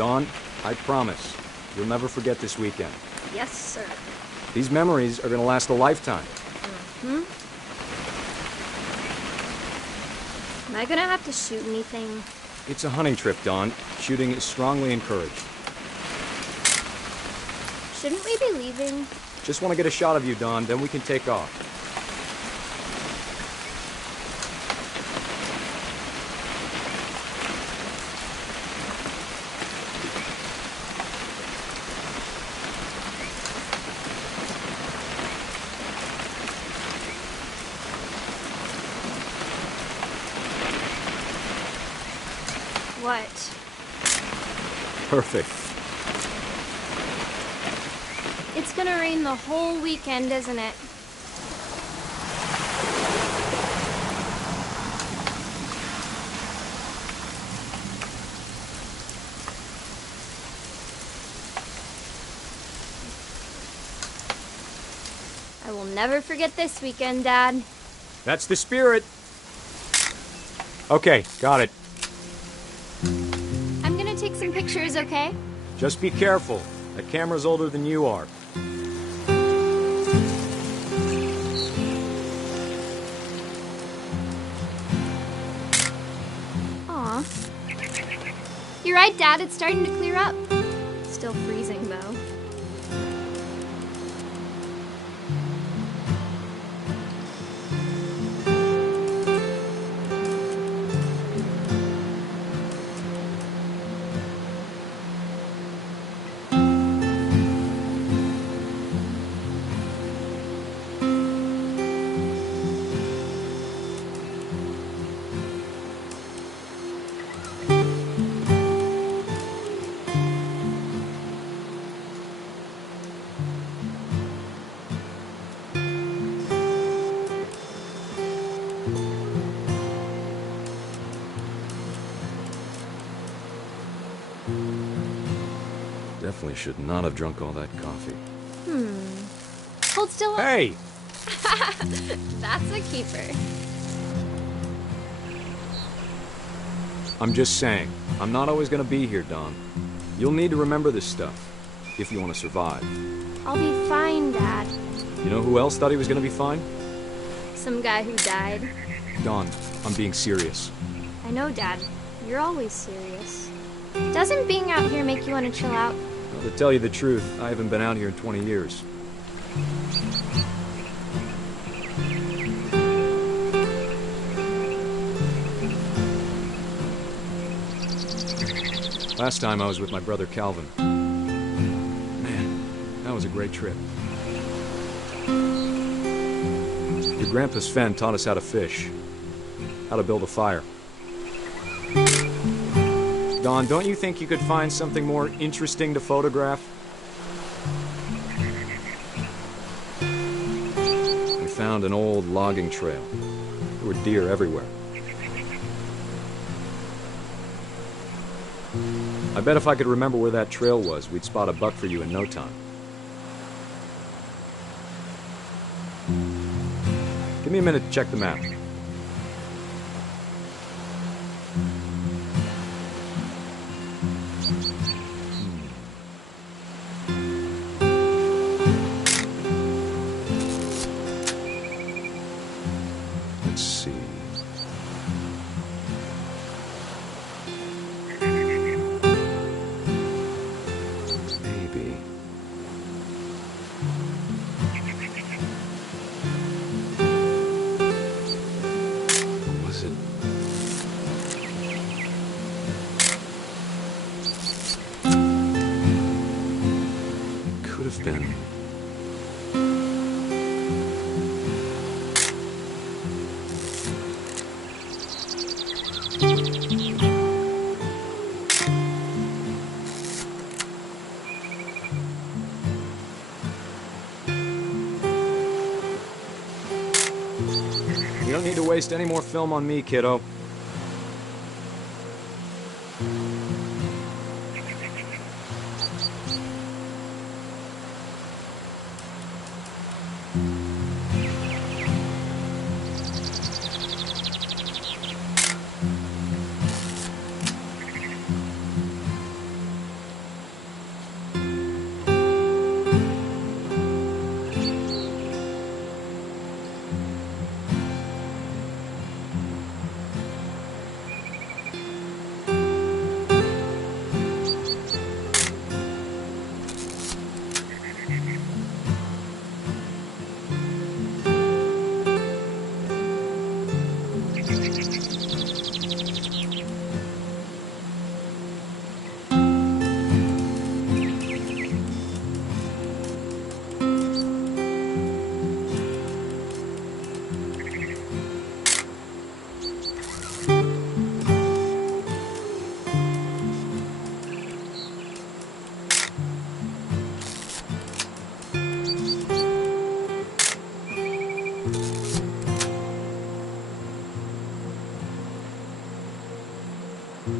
Dawn, I promise, you'll never forget this weekend. Yes, sir. These memories are gonna last a lifetime. Hmm? Am I gonna have to shoot anything? It's a hunting trip, Dawn. Shooting is strongly encouraged. Shouldn't we be leaving? Just want to get a shot of you, Dawn, then we can take off. What? Perfect. It's gonna rain the whole weekend, isn't it? I will never forget this weekend, Dad. That's the spirit. Okay, got it. I'm gonna take some pictures, okay? Just be careful. That camera's older than you are. Aw. You're right, Dad. It's starting to clear up. Still freezing, though. Definitely should not have drunk all that coffee. Hold still. Hey! That's a keeper. I'm just saying, I'm not always gonna be here, Dawn. You'll need to remember this stuff, if you want to survive. I'll be fine, Dad. You know who else thought he was gonna be fine? Some guy who died. Dawn, I'm being serious. I know, Dad. You're always serious. Doesn't being out here make you want to chill out? Well, to tell you the truth, I haven't been out here in 20 years. Last time I was with my brother Calvin. Man, that was a great trip. Your grandpa Sven taught us how to fish, how to build a fire. Dawn, don't you think you could find something more interesting to photograph? We found an old logging trail. There were deer everywhere. I bet if I could remember where that trail was, we'd spot a buck for you in no time. Give me a minute to check the map. Let's see. Maybe. What was it? It could have been. You don't need to waste any more film on me, kiddo. Good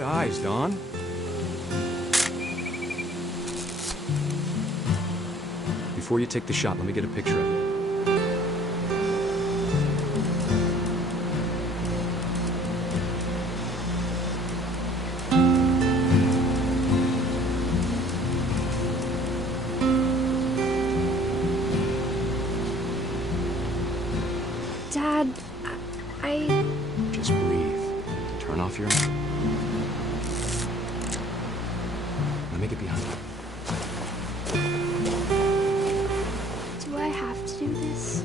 eyes, Don. Before you take the shot, let me get a picture of you. Dad, I... Just breathe. Turn off your... Let me get behind you. Do I have to do this?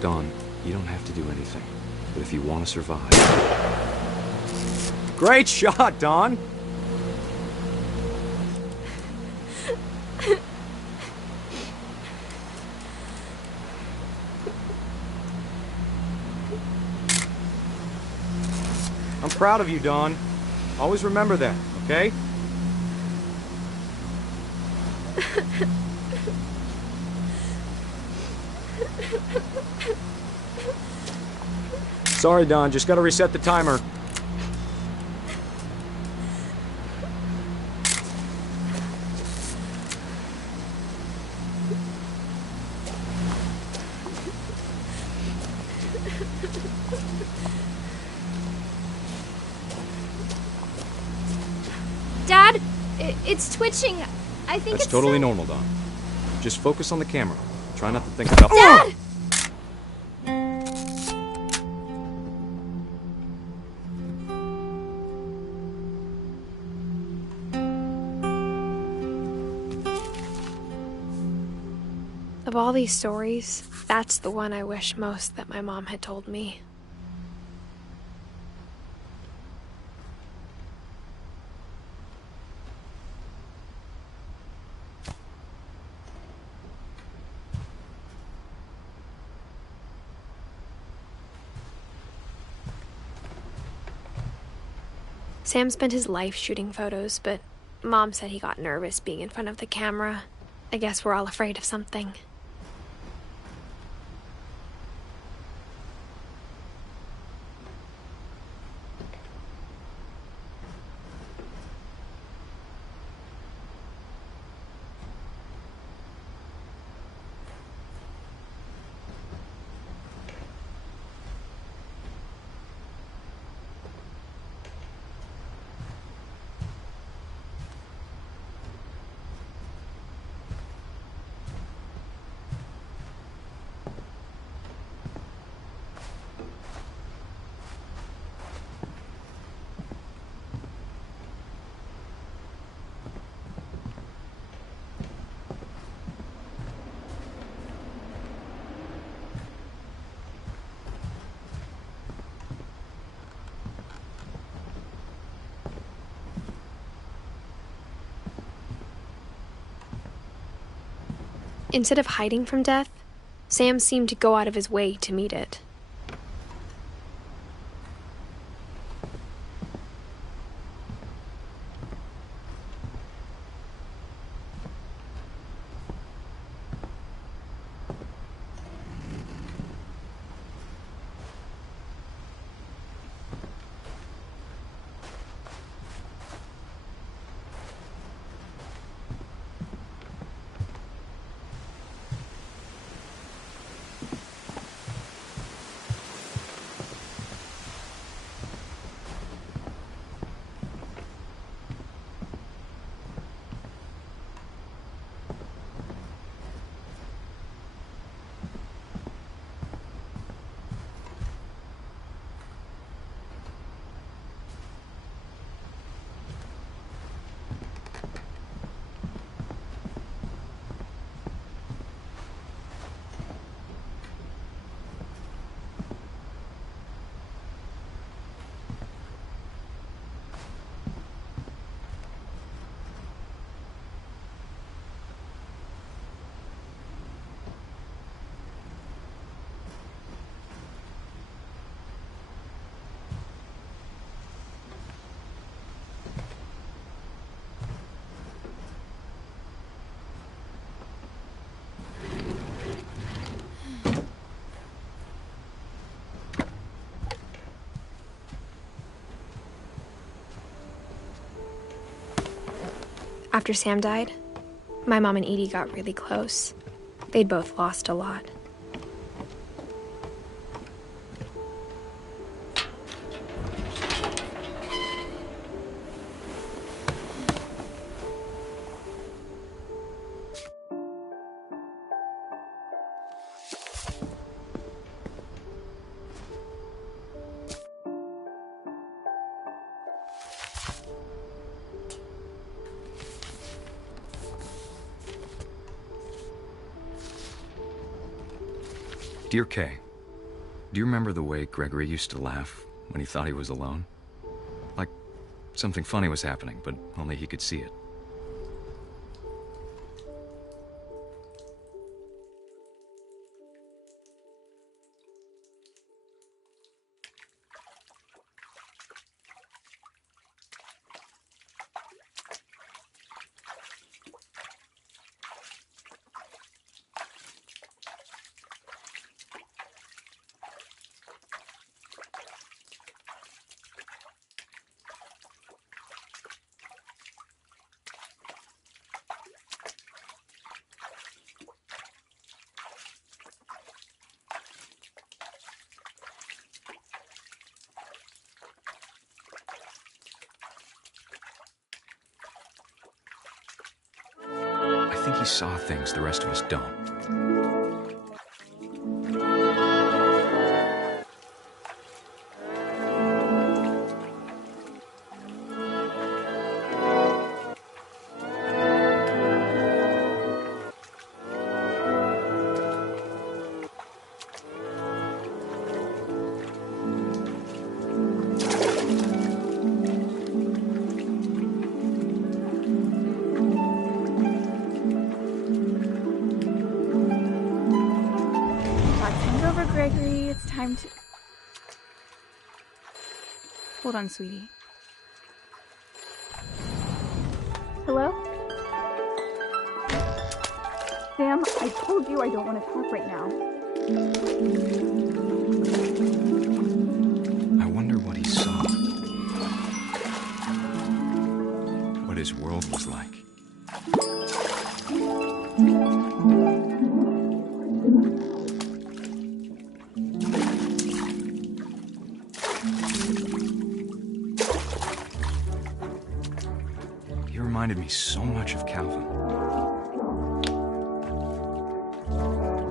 Don, you don't have to do anything. But if you want to survive... Great shot, Don! I'm proud of you, Don. Always remember that, okay? Sorry, Don. Just gotta reset the timer. Dad, it's twitching. I think That's it's totally so... normal, Don. Just focus on the camera. Try not to think about... Dad! Of all these stories, that's the one I wish most that my mom had told me. Sam spent his life shooting photos, but Mom said he got nervous being in front of the camera. I guess we're all afraid of something. Instead of hiding from death, Sam seemed to go out of his way to meet it. After Sam died, my mom and Edie got really close. They'd both lost a lot. Dear Kay, do you remember the way Gregory used to laugh when he thought he was alone? Like something funny was happening, but only he could see it. I think he saw things the rest of us don't. Gregory, it's time to... Hold on, sweetie. Hello? Sam, I told you I don't want to talk right now. I wonder what he saw. What his world was like. Reminded me so much of Calvin.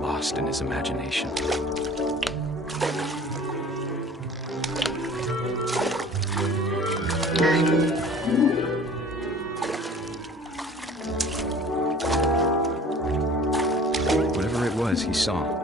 Lost in his imagination. Whatever it was he saw.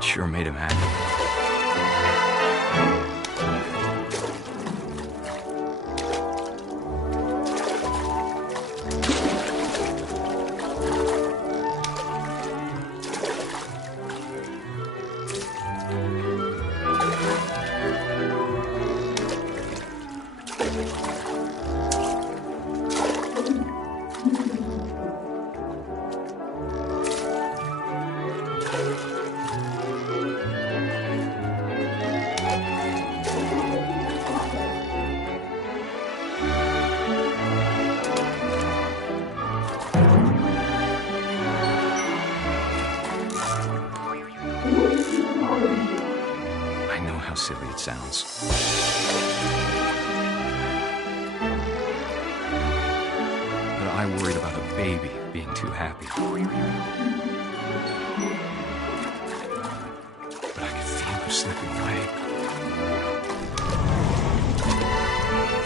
Sure made him happy. I know how silly it sounds. But I worried about a baby being too happy. But I could feel him slipping away.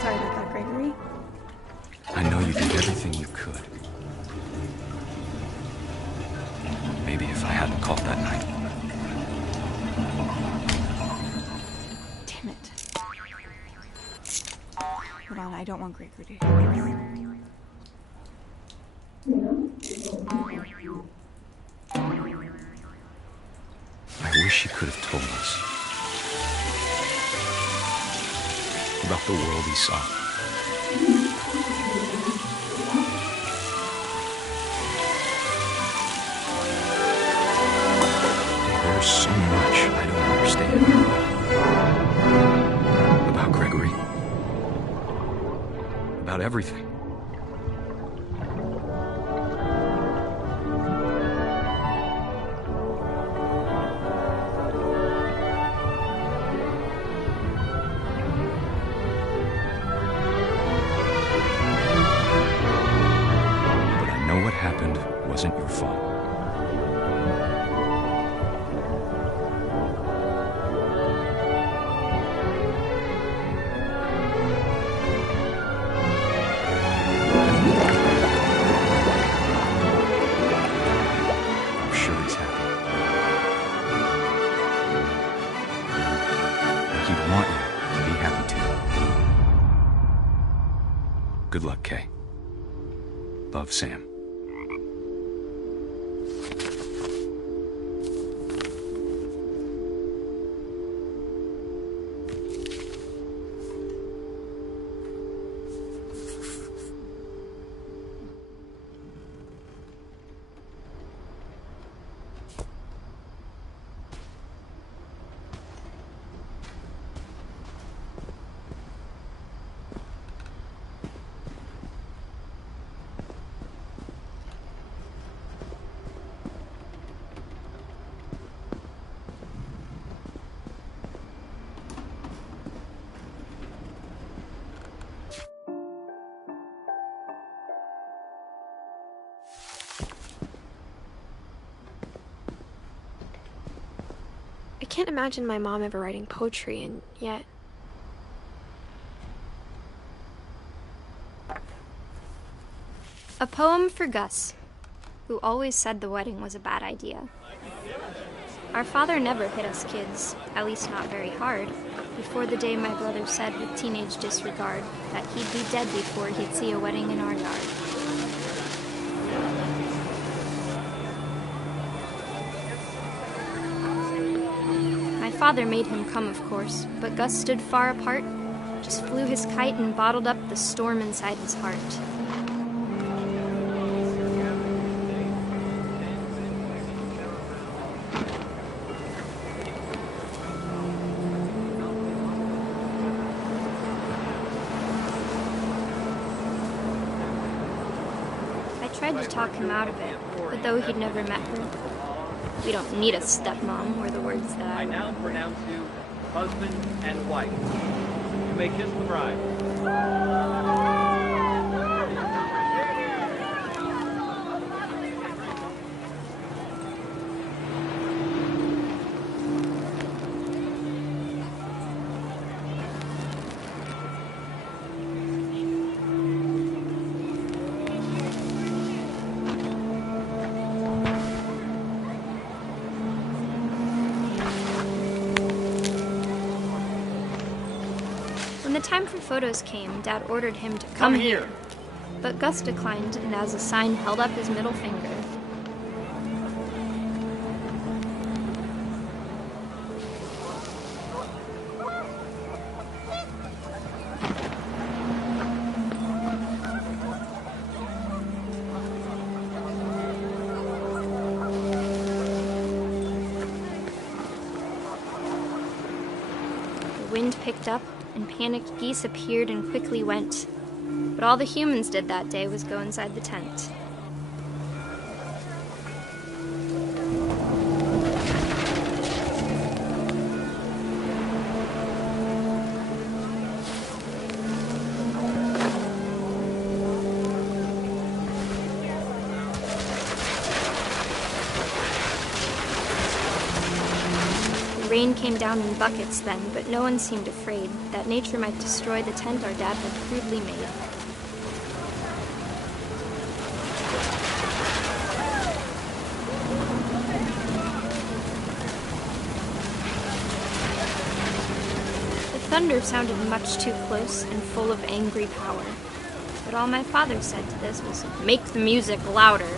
Sorry about that, Gregory. I know you did everything you could. Maybe if I hadn't called that night. I don't want Gregory to hear. I wish he could have told us about the world he saw. There's so much I don't understand about Gregory, about everything. Wasn't your fault. I'm sure he's happy. And he'd want you to be happy too. Good luck, Kay. Love, Sam. I can't imagine my mom ever writing poetry, and yet... A poem for Gus, who always said the wedding was a bad idea. Our father never hit us kids, at least not very hard, before the day my brother said with teenage disregard that he'd be dead before he'd see a wedding in our yard. My father made him come, of course, but Gus stood far apart, just flew his kite and bottled up the storm inside his heart. I tried to talk him out of it, but though he'd never met her, "We don't need a stepmom," were the words that I now pronounce you husband and wife. You may kiss the bride. When the time for photos came, Dad ordered him to come here. But Gus declined, and as a sign held up his middle finger. The wind picked up, and panicked geese appeared and quickly went. But all the humans did that day was go inside the tent. Rain came down in buckets then, but no one seemed afraid that nature might destroy the tent our dad had crudely made. The thunder sounded much too close and full of angry power. But all my father said to this was, "Make the music louder."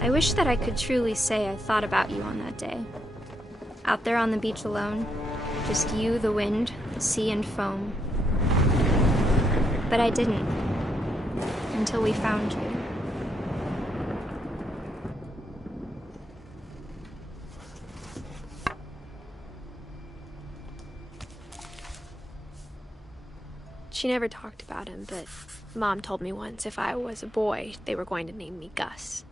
I wish that I could truly say I thought about you on that day. Out there on the beach alone, just you, the wind, the sea, and foam. But I didn't, until we found you. She never talked about him, but Mom told me once if I was a boy, they were going to name me Gus.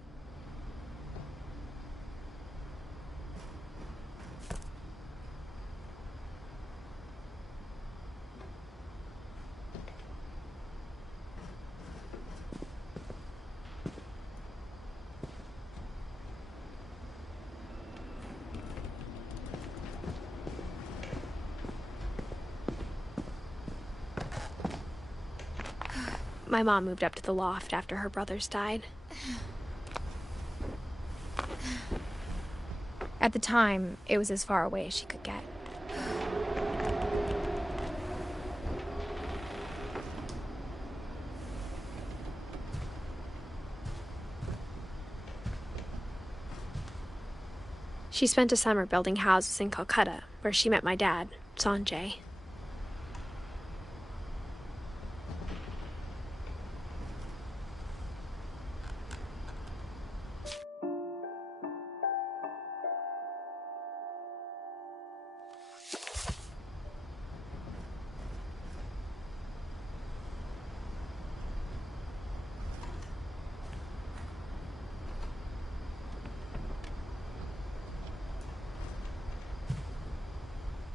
My mom moved up to the loft after her brothers died. At the time, it was as far away as she could get. She spent a summer building houses in Calcutta, where she met my dad, Sanjay.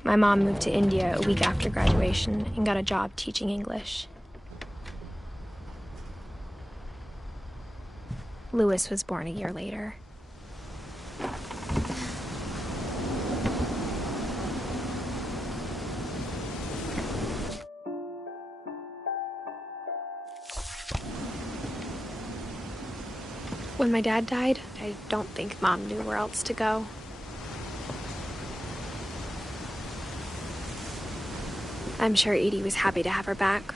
My mom moved to India a week after graduation and got a job teaching English. Louis was born a year later. When my dad died, I don't think Mom knew where else to go. I'm sure Edie was happy to have her back.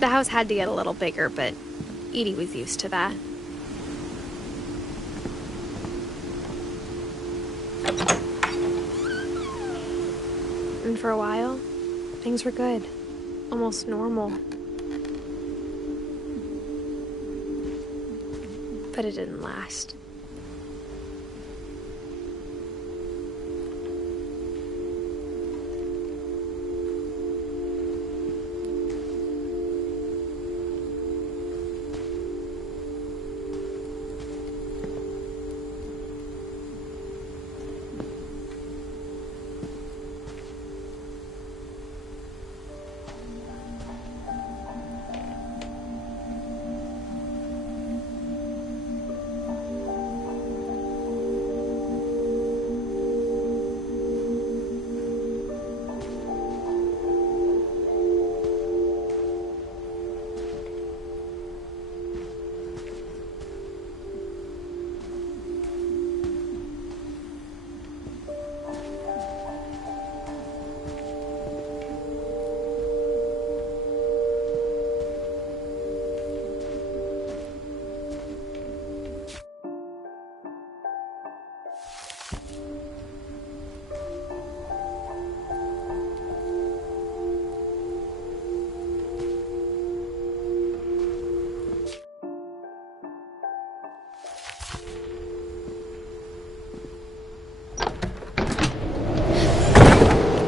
The house had to get a little bigger, but Edie was used to that. And for a while, things were good. Almost normal. But it didn't last.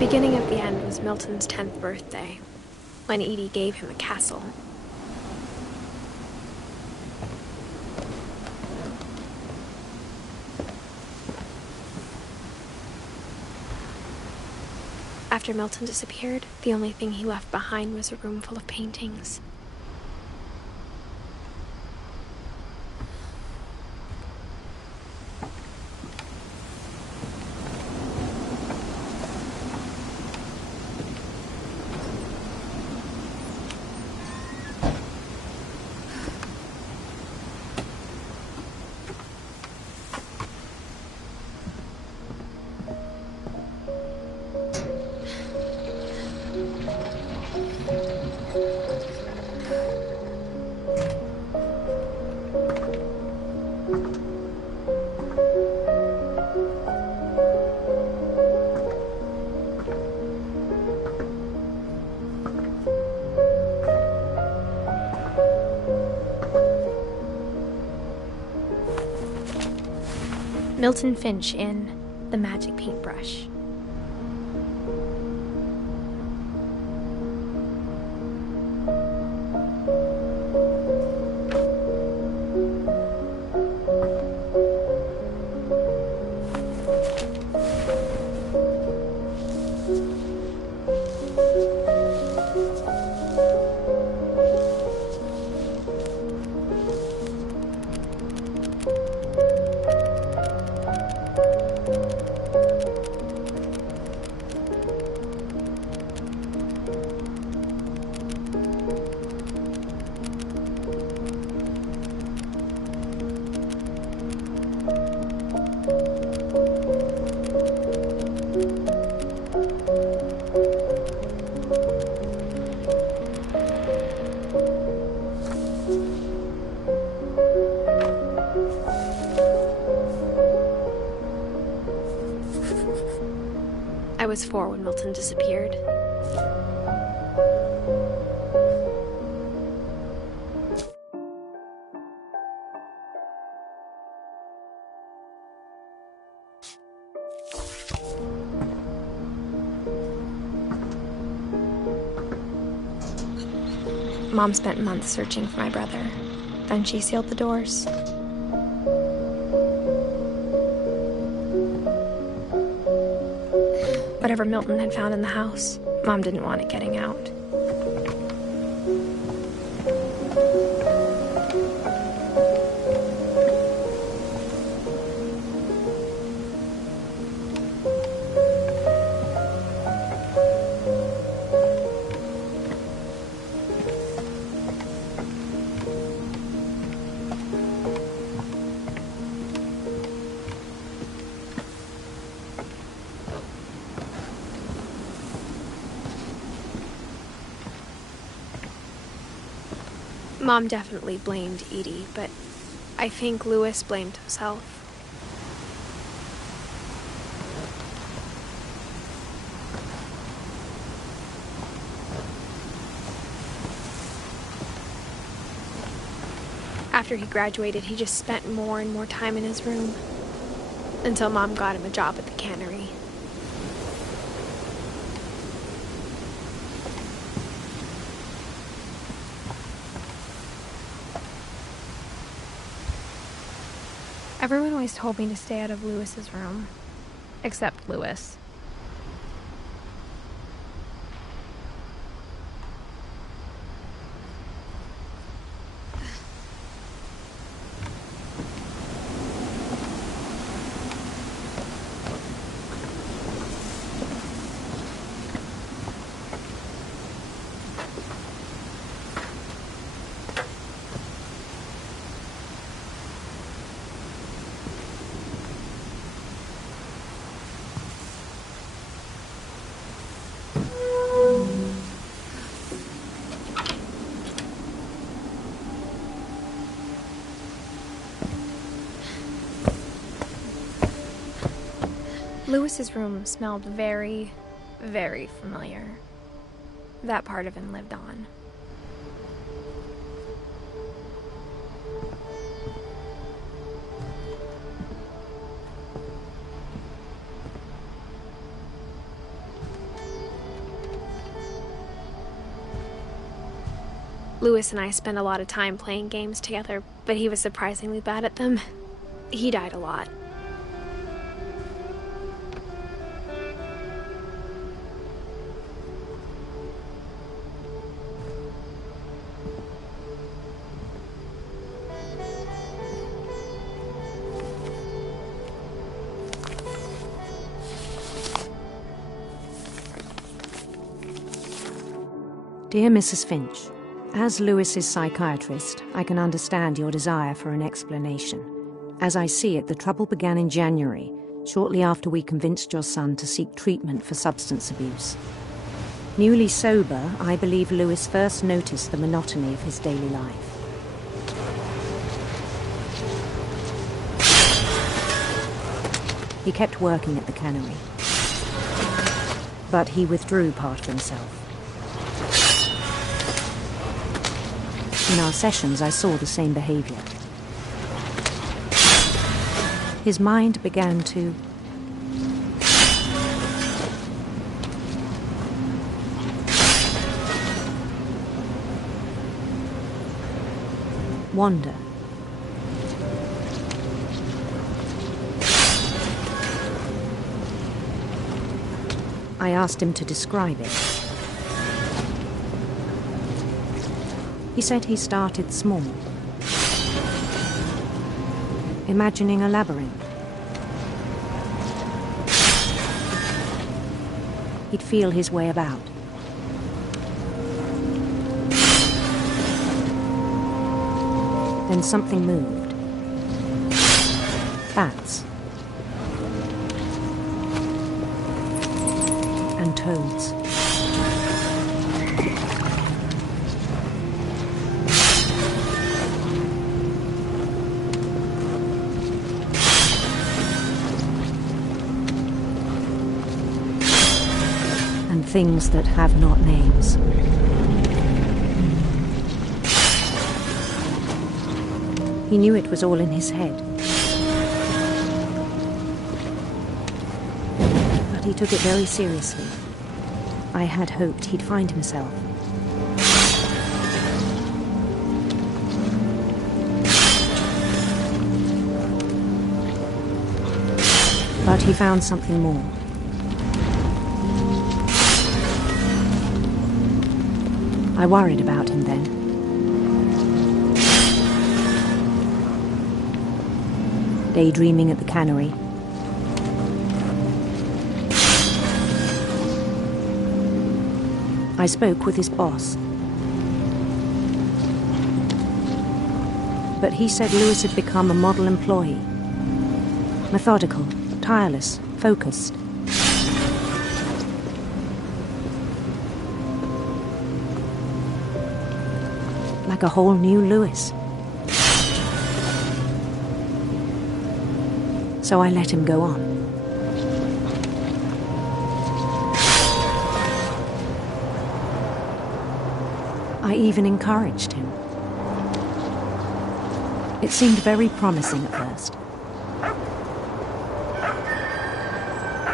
The beginning of the end was Milton's 10th birthday, when Edie gave him a castle. after Milton disappeared, the only thing he left behind was a room full of paintings. Milton Finch in The Magic Paintbrush. I was 4 when Milton disappeared. Mom spent months searching for my brother. Then she sealed the doors. Whatever Milton had found in the house, Mom didn't want it getting out. Mom definitely blamed Edie, but I think Louis blamed himself. After he graduated, he just spent more and more time in his room, until Mom got him a job at the cannery. Everyone always told me to stay out of Louis's room, except Louis. Louis's room smelled very, very familiar. That part of him lived on. Louis and I spent a lot of time playing games together, but he was surprisingly bad at them. He died a lot. Dear Mrs. Finch, as Lewis's psychiatrist, I can understand your desire for an explanation. As I see it, the trouble began in January, shortly after we convinced your son to seek treatment for substance abuse. Newly sober, I believe Lewis first noticed the monotony of his daily life. He kept working at the cannery, but he withdrew part of himself. In our sessions, I saw the same behavior. His mind began to wander. I asked him to describe it. He said he started small, imagining a labyrinth. He'd feel his way about. Then something moved. Bats. And toads. And things that have not names. He knew it was all in his head. But he took it very seriously. I had hoped he'd find himself. But he found something more. I worried about him then. Daydreaming at the cannery. I spoke with his boss. But he said Lewis had become a model employee. Methodical, tireless, focused. Like a whole new Lewis. So I let him go on. I even encouraged him. It seemed very promising at first.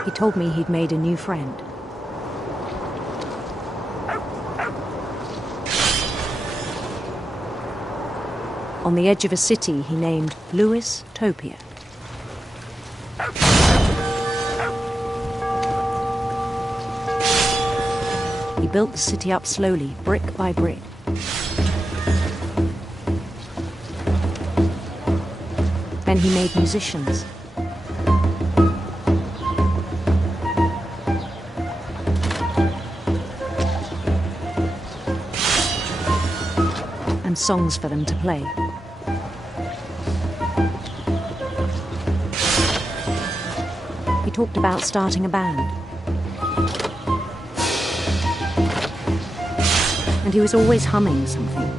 He told me he'd made a new friend. On the edge of a city he named Lewis Topia. He built the city up slowly, brick by brick. Then he made musicians. And songs for them to play. He talked about starting a band. And he was always humming something.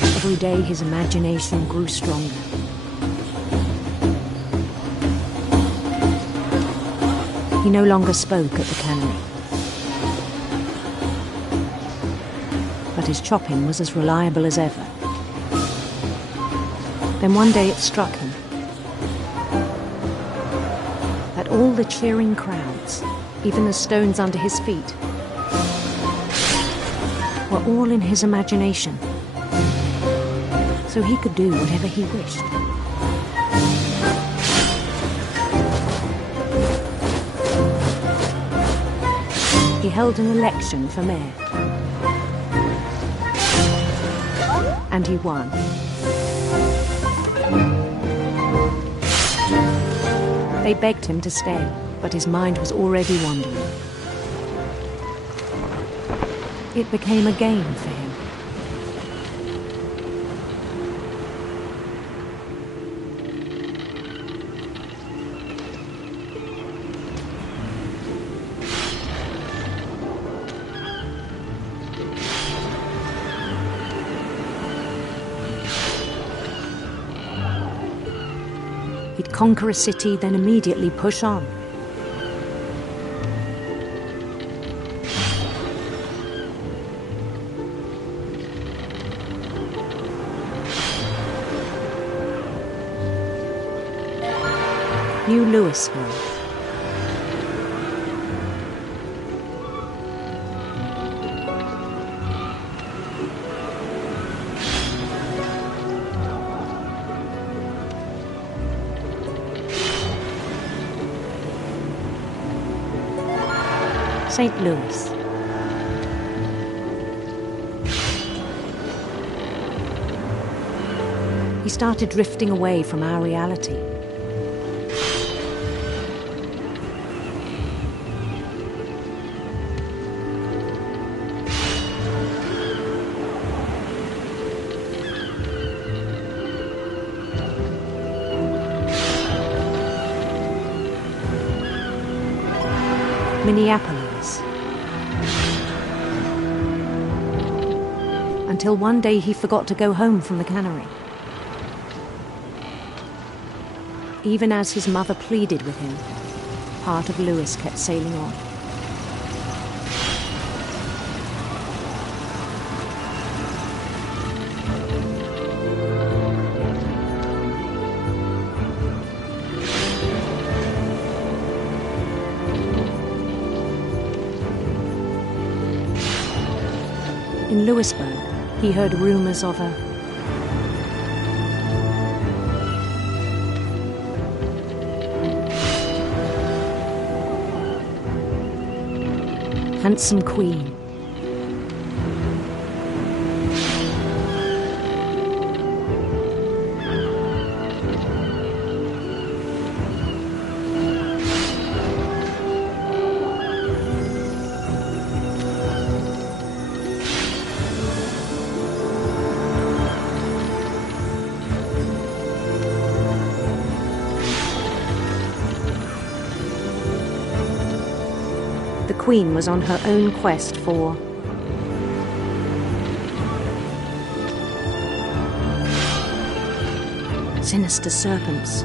Every day his imagination grew stronger. He no longer spoke at the cannery. But his chopping was as reliable as ever. Then one day it struck him that all the cheering crowds, even the stones under his feet, were all in his imagination, so he could do whatever he wished. He held an election for mayor, and he won. They begged him to stay, but his mind was already wandering. It became a game for him. He'd conquer a city, then immediately push on. New Louisville. St. Louis. He started drifting away from our reality. Minneapolis. Until one day he forgot to go home from the cannery. Even as his mother pleaded with him, part of Louis kept sailing on. In Louisburg, he heard rumors of a handsome queen. The queen was on her own quest for sinister serpents.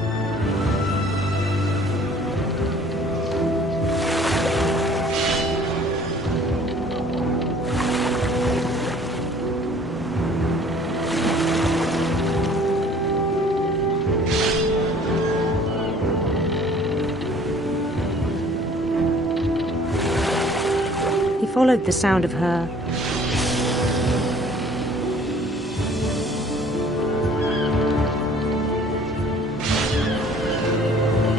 He followed the sound of her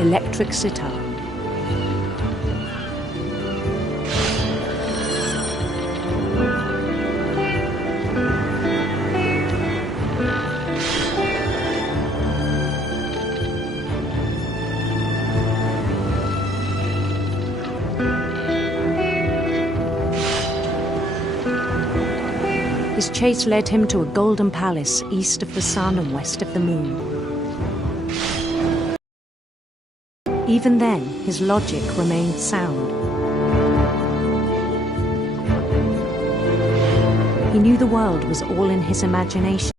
electric sitar. His chase led him to a golden palace east of the sun and west of the moon. Even then, his logic remained sound. He knew the world was all in his imagination.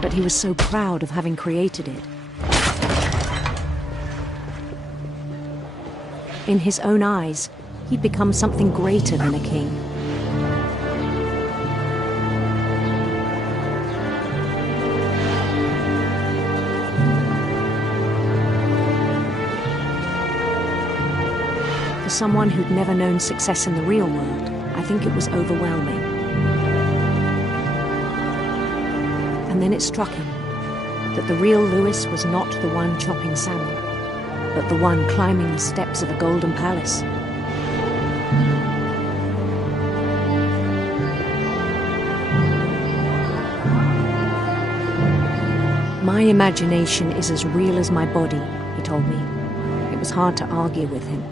But he was so proud of having created it. In his own eyes, he'd become something greater than a king. For someone who'd never known success in the real world, I think it was overwhelming. And then it struck him that the real Louis was not the one chopping salmon, but the one climbing the steps of a golden palace. My imagination is as real as my body, he told me. It was hard to argue with him.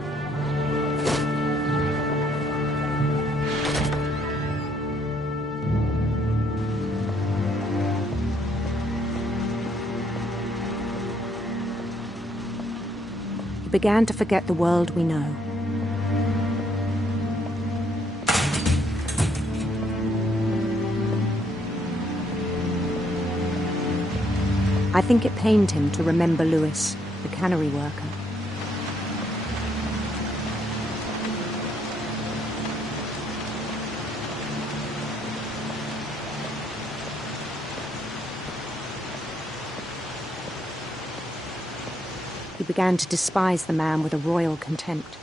He began to forget the world we know. I think it pained him to remember Lewis, the cannery worker. He began to despise the man with a royal contempt.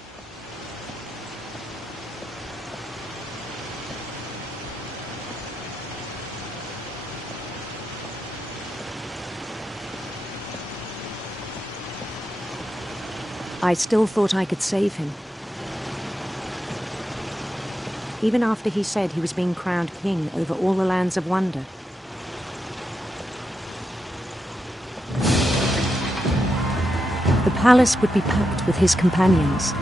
I still thought I could save him. Even after he said he was being crowned king over all the lands of wonder. The palace would be packed with his companions.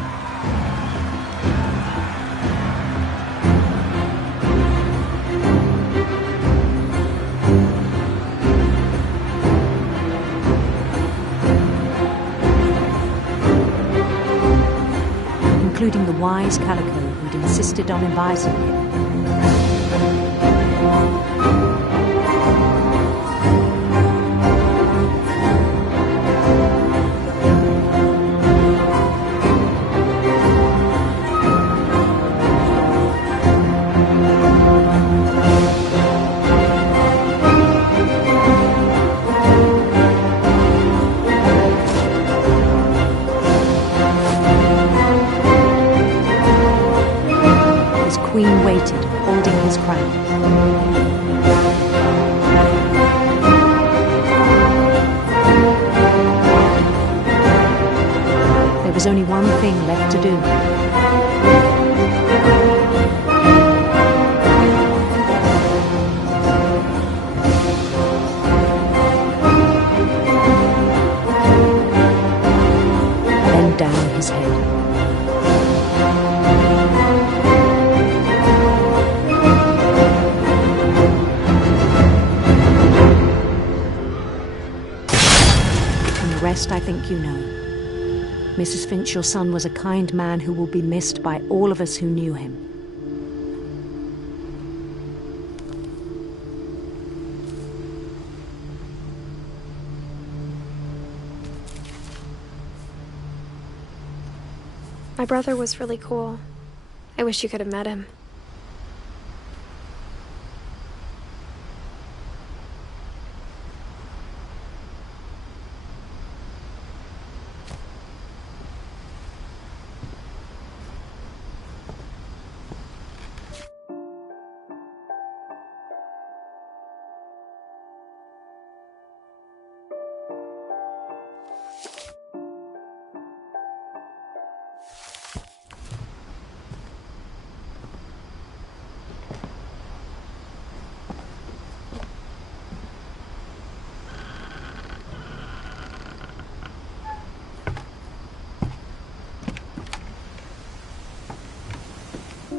Including the wise Calico who'd insisted on advising him. Queen waited, holding his crown. There was only one thing left to do. Bend down his head. The rest I think you know. Mrs. Finch, your son was a kind man who will be missed by all of us who knew him. My brother was really cool. I wish you could have met him.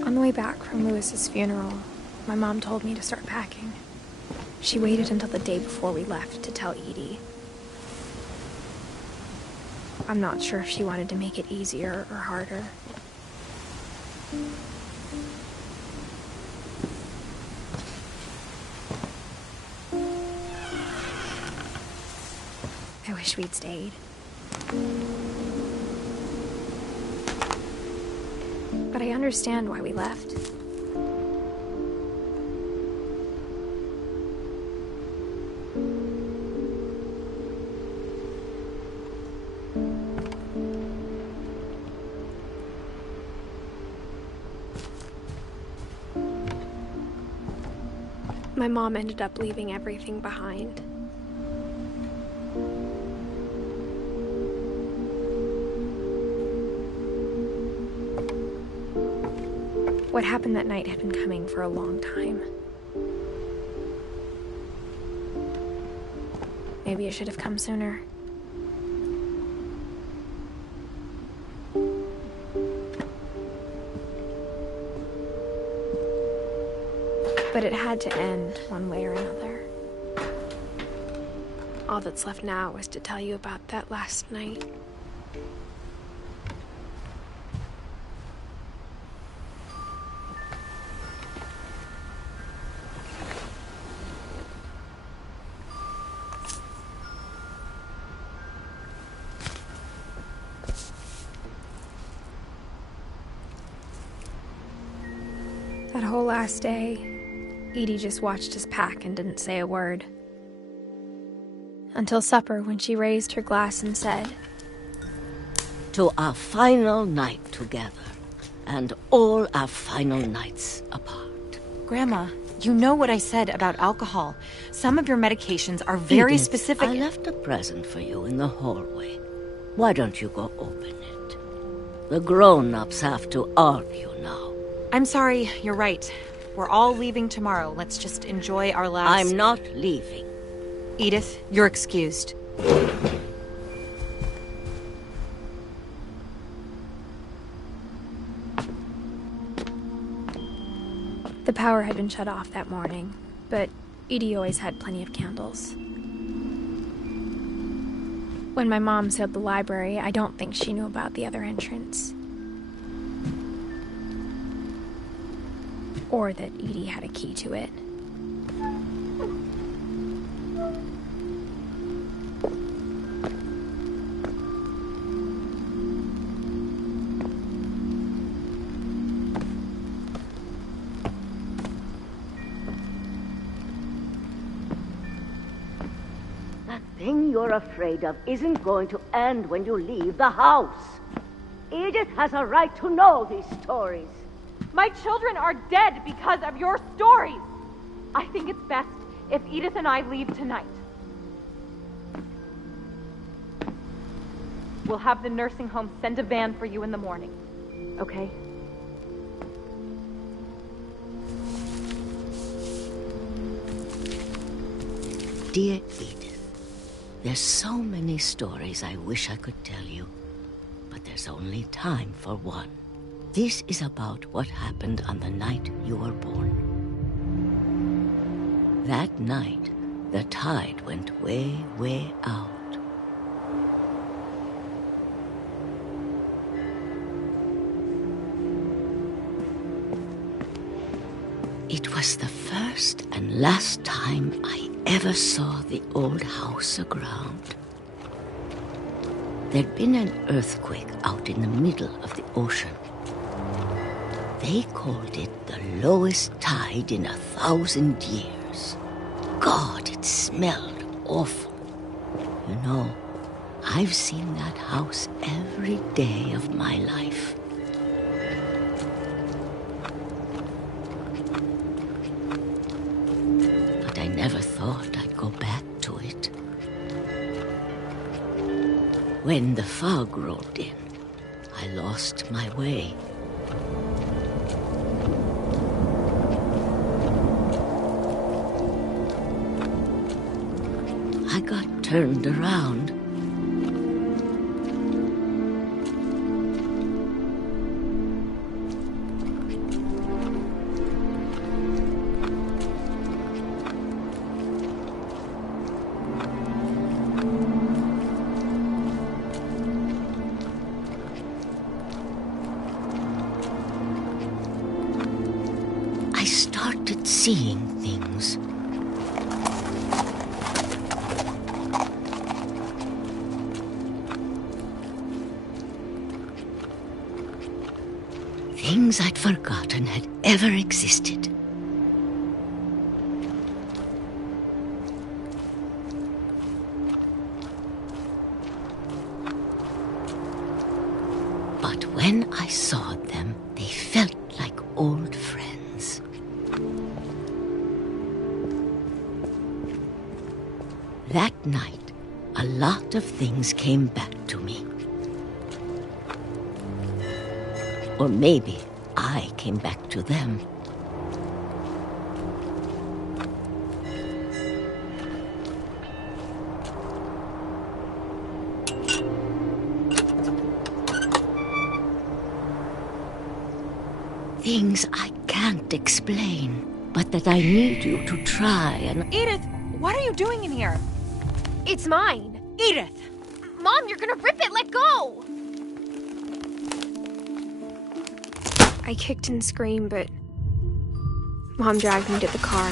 On the way back from Lewis's funeral, my mom told me to start packing. She waited until the day before we left to tell Edie. I'm not sure if she wanted to make it easier or harder. I wish we'd stayed. But I understand why we left. My mom ended up leaving everything behind. What happened that night had been coming for a long time. Maybe it should have come sooner. But it had to end one way or another. All that's left now is to tell you about that last night. That whole last day, Edie just watched us pack and didn't say a word. Until supper, when she raised her glass and said, "To our final night together, and all our final nights apart." Grandma, you know what I said about alcohol. Some of your medications are very Edith, specific. I left a present for you in the hallway. Why don't you go open it? The grown-ups have to argue now. I'm sorry, you're right. We're all leaving tomorrow. Let's just enjoy our last... I'm not leaving. Edith, you're excused. The power had been shut off that morning, but Edie always had plenty of candles. When my mom sealed the library, I don't think she knew about the other entrance. Or that Edie had a key to it. That thing you're afraid of isn't going to end when you leave the house. Edith has a right to know these stories. My children are dead because of your stories. I think it's best if Edith and I leave tonight. We'll have the nursing home send a van for you in the morning, okay? Dear Edith, there's so many stories I wish I could tell you, but there's only time for one. This is about what happened on the night you were born. That night, the tide went way, way out. It was the first and last time I ever saw the old house aground. There'd been an earthquake out in the middle of the ocean. They called it the lowest tide in 1,000 years. God, it smelled awful. You know, I've seen that house every day of my life. But I never thought I'd go back to it. When the fog rolled in, I lost my way. I got turned around. I started seeing things. Things I'd forgotten had ever existed. But when I saw them, they felt like old friends. That night, a lot of things came back to me. Or maybe I came back to them. Things I can't explain, but that I need you to try and... Edith, what are you doing in here? It's mine. Edith! Mom, you're gonna rip it! Let go! I kicked and screamed, but Mom dragged me to the car.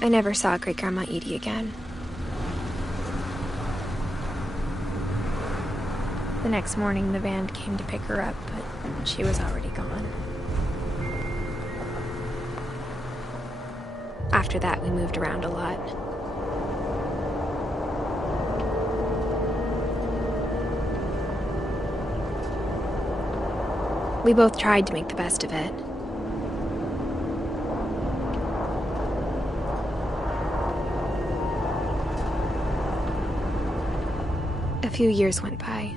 I never saw Great-Grandma Edie again. The next morning, the van came to pick her up, but she was already gone. After that, we moved around a lot. We both tried to make the best of it. A few years went by.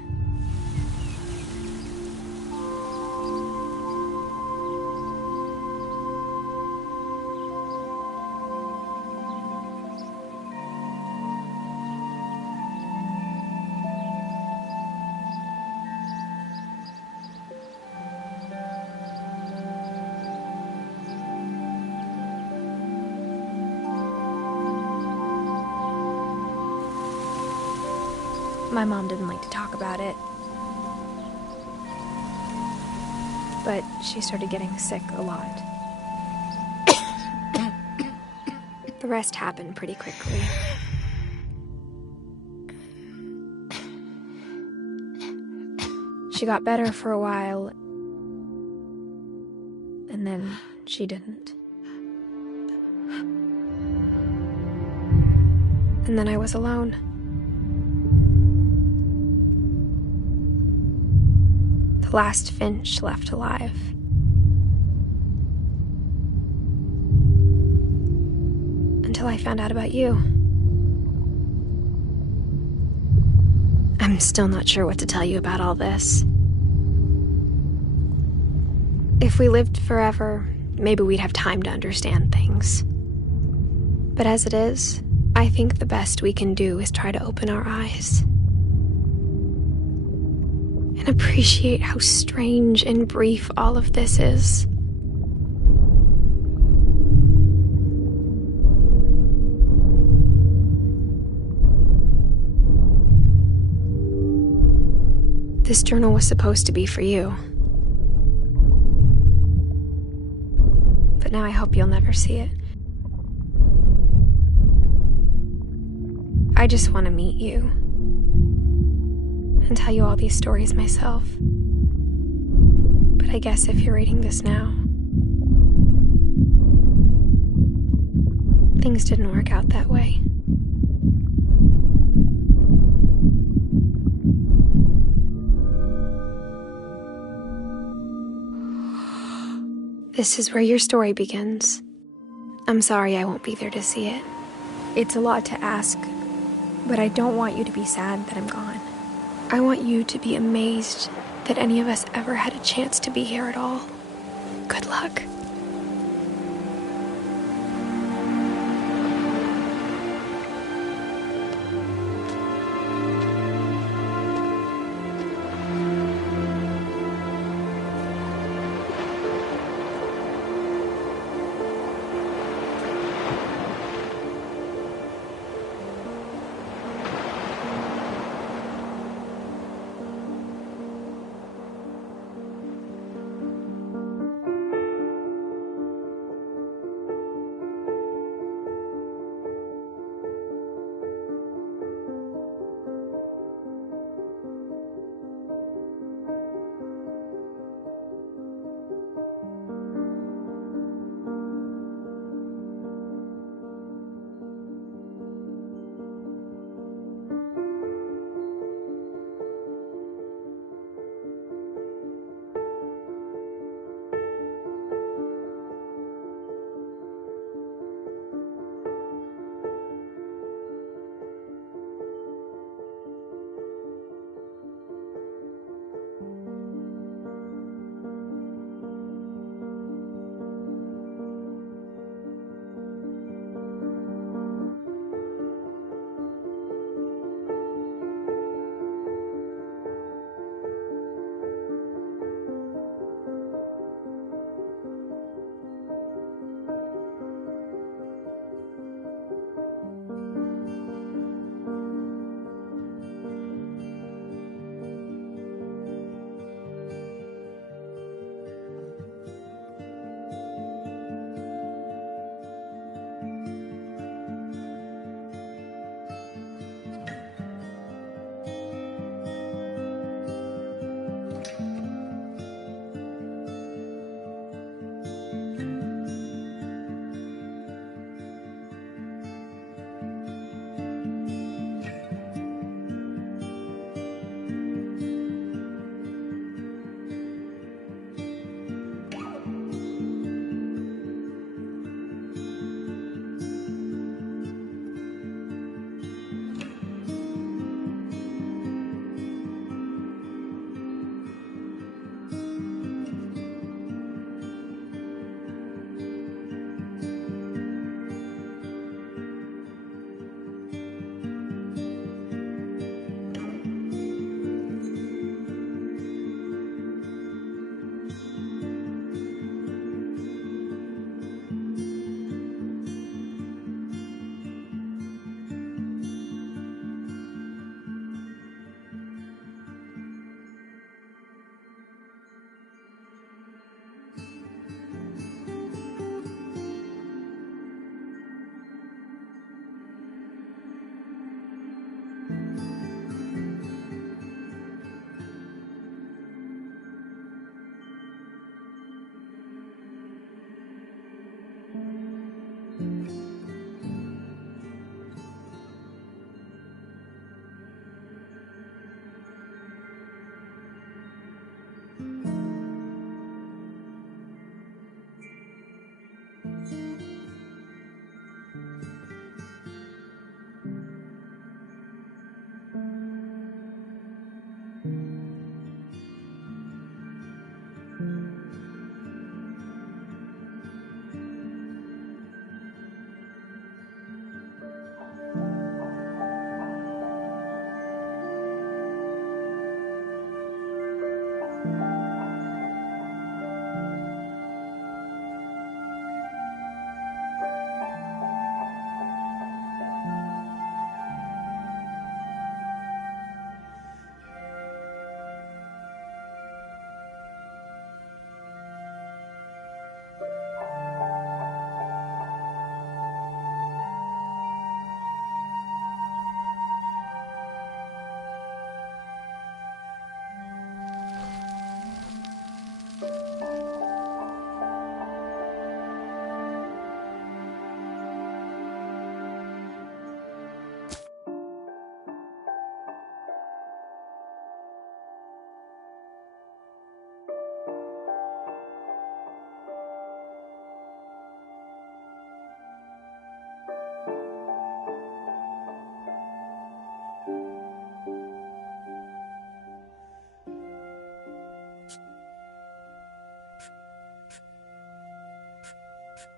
My mom didn't like to talk about it, but she started getting sick a lot. The rest happened pretty quickly. She got better for a while, and then she didn't. And then I was alone. The last Finch left alive. Until I found out about you. I'm still not sure what to tell you about all this. If we lived forever, maybe we'd have time to understand things. But as it is, I think the best we can do is try to open our eyes. And appreciate how strange and brief all of this is. This journal was supposed to be for you. But now I hope you'll never see it. I just want to meet you. And tell you all these stories myself. But I guess if you're reading this now, things didn't work out that way. This is where your story begins. I'm sorry I won't be there to see it. It's a lot to ask, but I don't want you to be sad that I'm gone. I want you to be amazed that any of us ever had a chance to be here at all. Good luck.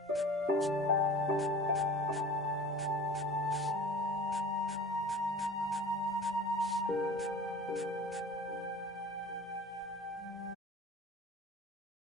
you.